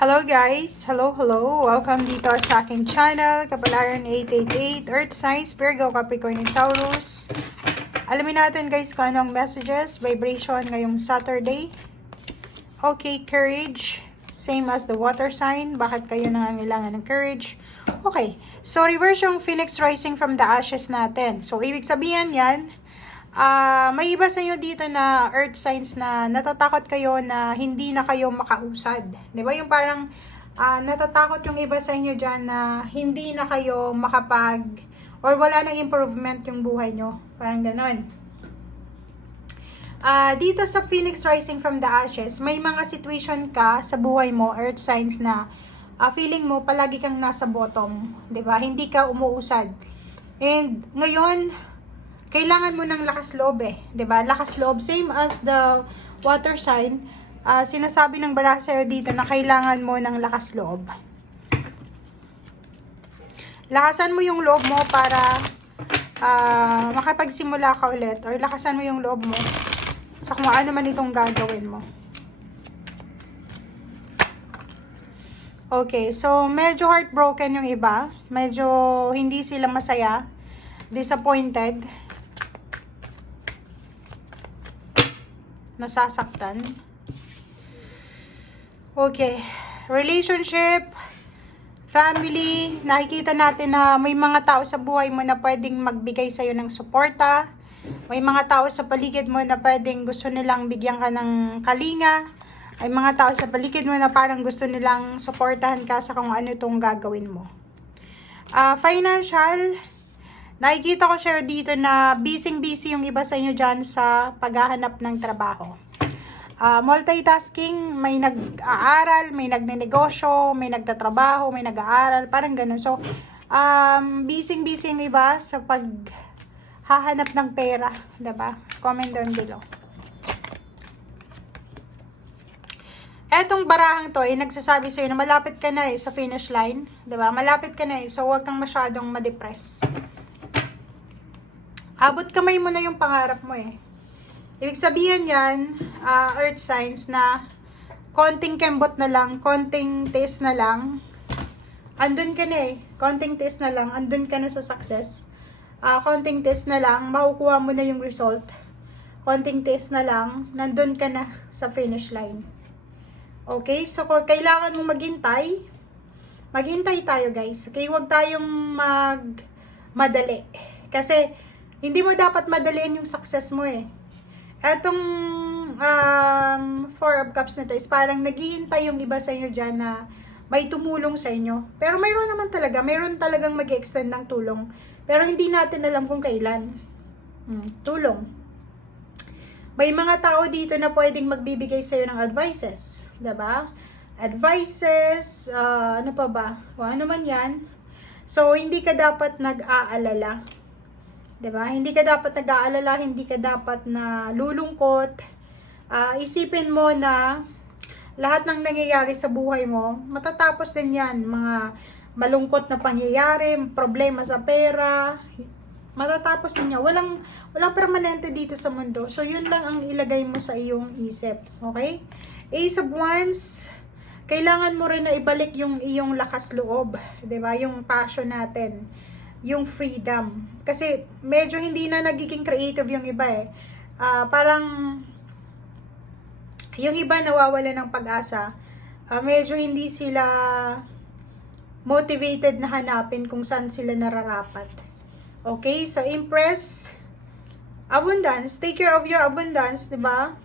Hello guys! Hello! Welcome dito sa aking channel, Kapalaran 888, Earth Signs, Virgo, Capricorn, and Taurus. Alamin natin guys kung anong messages, vibration ngayong Saturday. Okay, courage. Same as the water sign. Bakit kayo nangangailangan ng courage? Okay, so reverse yung Phoenix rising from the ashes natin. So, ibig sabihin yan, may iba sa inyo dito na earth signs na natatakot kayo na hindi na kayo makausad. Di ba? Yung parang natatakot yung iba sa inyo dyan na hindi na kayo or wala nang improvement yung buhay nyo. Parang ganon. Dito sa Phoenix rising from the ashes, may mga situation ka sa buhay mo, earth signs na feeling mo palagi kang nasa bottom. Di ba? Hindi ka umuusad. And ngayon, kailangan mo ng lakas loob eh, 'di ba? Lakas loob same as the water sign. Sinasabi ng baraha sa'yo dito na kailangan mo ng lakas loob. Lakasan mo yung loob mo para makapagsimula ka ulit, or lakasan mo yung loob mo sa kung ano man itong gagawin mo. Okay, so medyo heartbroken yung iba, medyo hindi sila masaya, disappointed, nasasaktan. Okay, relationship, family, nakikita natin na may mga tao sa buhay mo na pwedeng magbigay sa'yo ng suporta. May mga tao sa paligid mo na pwedeng gusto nilang bigyan ka ng kalinga. May mga tao sa paligid mo na parang gusto nilang suportahan ka sa kung ano itong gagawin mo. Financial, nakikita ko sa'yo dito na busy yung iba sa inyo dyan sa paghahanap ng trabaho. Multitasking, may nag-aaral, may nagnenegosyo, may nagtatrabaho, may nag-aaral, parang ganun. So, busy yung iba sa paghahanap ng pera, diba? Comment down below. Etong barahang to ay nagsasabi sa'yo na malapit ka na sa finish line, diba? Malapit ka na so huwag kang masyadong ma-depress. Abot kamay mo na yung pangarap mo eh. Ibig sabihin yan, earth signs, na konting kembot na lang, konting taste na lang, andun ka na eh. Konting taste na lang, andun ka na sa success. Konting taste na lang, makukuha mo na yung result. Konting taste na lang, nandun ka na sa finish line. Okay, so kung kailangan mong maghintay tayo guys. Okay, huwag tayong madali. Kasi, hindi mo dapat madaliin yung success mo eh. Etong Four of Cups na to is parang naghihintay yung iba sa inyo dyan na may tumulong sa inyo. Pero mayroon talagang mag-extend ng tulong. Pero hindi natin alam kung kailan. Tulong. May mga tao dito na pwedeng magbibigay sa iyo ng advices. Diba? Advices, ano pa ba? Ano man yan. So, hindi ka dapat nag-aalala. Diba? Hindi ka dapat nag-aalala, hindi ka dapat na lulungkot. Isipin mo na lahat ng nangyayari sa buhay mo, matatapos din yan. Mga malungkot na pangyayari, problema sa pera, matatapos din yan. Walang permanente dito sa mundo. So, yun lang ang ilagay mo sa iyong isip. Okay? Ace of Wands, kailangan mo rin na ibalik yung iyong lakas loob. Diba? Yung passion natin. Yung freedom. Kasi medyo hindi na nagiging creative yung iba eh. Parang yung iba nawawala ng pag-asa. Medyo hindi sila motivated na hanapin kung saan sila nararapat. Okay, so Empress, abundance, take care of your abundance, di ba?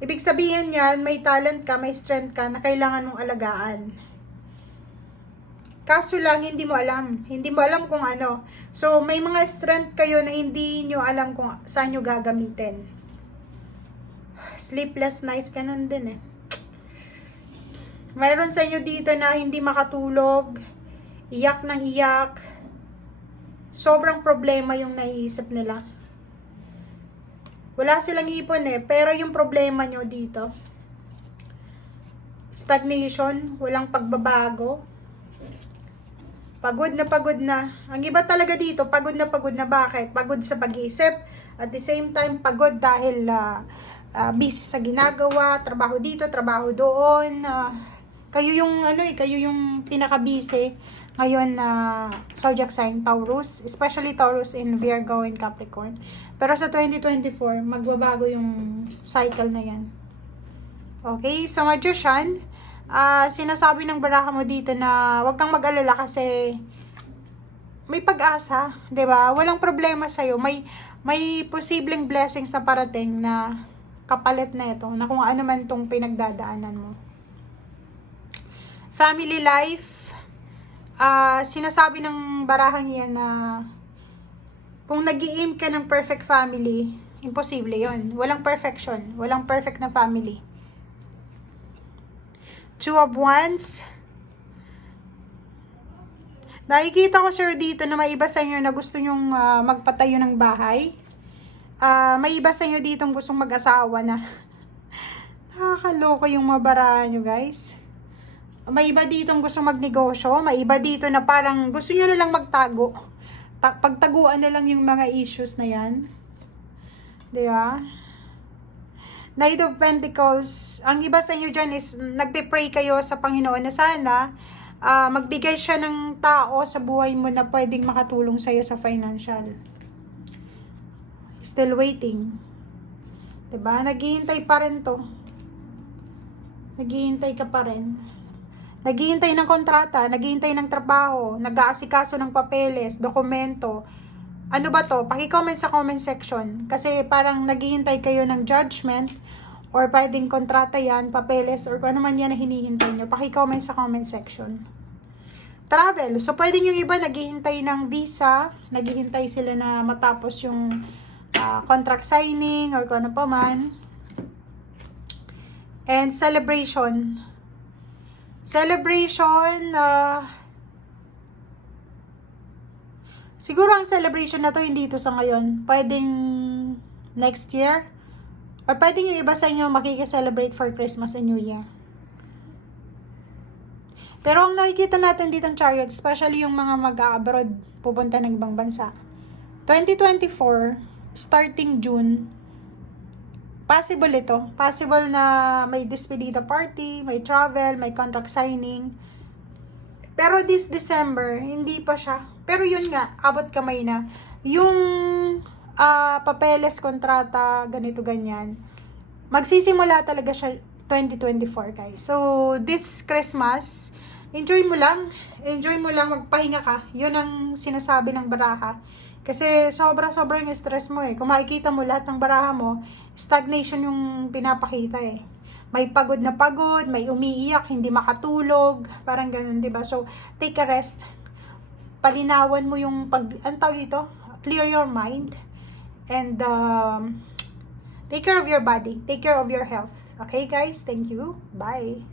Ibig sabihin yan, may talent ka, may strength ka na kailangan mong alagaan. Kaso lang, hindi mo alam. Hindi mo alam kung ano. So, may mga strength kayo na hindi nyo alam kung saan nyo gagamitin. Sleepless nights, ganun din eh. Mayroon sa inyo dito na hindi makatulog, iyak ng iyak. Sobrang problema yung naiisip nila. Wala silang ipon eh, pero yung problema nyo dito, stagnation, walang pagbabago. Pagod na. Ang iba talaga dito, pagod na. Bakit? Pagod sa pag-iisip. At the same time, pagod dahil busy sa ginagawa, trabaho dito, trabaho doon. Kayo yung kayo yung pinaka-busy ngayon na zodiac sign Taurus, especially Taurus in Virgo and Capricorn. Pero sa 2024, magbabago yung cycle na yan. Okay, so Magician, sinasabi ng baraha mo dito na huwag kang mag-alala kasi may pag-asa, 'di ba? Walang problema sa may posibleng blessings na parating na kapalit na ito, na kung ano man tong pinagdadaanan mo. Family life, sinasabi ng barahang yan na kung nag-i-aim ka ng perfect family, imposible yon. Walang perfection, walang perfect na family. Two of Wands, nakikita ko sir dito na may iba sa inyo na gusto nyong magpatayo ng bahay. May iba sa inyo dito gustong mag-asawa na. Nakakaloko yung mabarahan nyo guys. May iba dito gustong magnegosyo. May iba dito na parang gusto nyo na lang magtago. Pagtaguan na lang yung mga issues na yan. Diba? Knight of Pentacles. Ang iba sa inyo dyan is nagpe-pray kayo sa Panginoon na sana magbigay siya ng tao sa buhay mo na pwedeng makatulong sa'yo sa financial. Still waiting. Diba? Naghihintay pa rin to. Naghihintay ka pa rin. Naghihintay ng kontrata, naghihintay ng trabaho, nag-aasikaso ng papeles, dokumento. Ano ba to? Paki-comment sa comment section. Kasi parang naghihintay kayo ng judgment or pwedeng kontrata yan, papeles, or kung ano man yan na hinihintay nyo. Paki-comment sa comment section. Travel. So, pwedeng yung iba naghihintay ng visa, naghihintay sila na matapos yung contract signing or kung ano pa man. And celebration. Celebration, siguro ang celebration na to hindi ito sa ngayon. Pwedeng next year. Or pwedeng yung iba sa inyo makikiselebrate for Christmas and New Year. Pero ang nakikita natin dito ng chariot, especially yung mga mag-abroad, pupunta ng ibang bansa. 2024, starting June, possible ito. Possible na may despedida party, may travel, may contract signing. Pero this December, hindi pa siya. Pero yun nga, abot kamay na. Yung papeles, kontrata, ganito, ganyan. Magsisimula talaga siya 2024, guys. So, this Christmas, enjoy mo lang. Enjoy mo lang, magpahinga ka. Yun ang sinasabi ng baraha. Kasi sobrang stress mo eh. Kung makikita mo lahat ng baraha mo, stagnation yung pinapakita eh. May pagod na pagod, may umiiyak, hindi makatulog, parang ganun, 'di ba? So, take a rest. Palinawan mo yung ang tawag dito, clear your mind and take care of your body, take care of your health. Okay, guys? Thank you. Bye.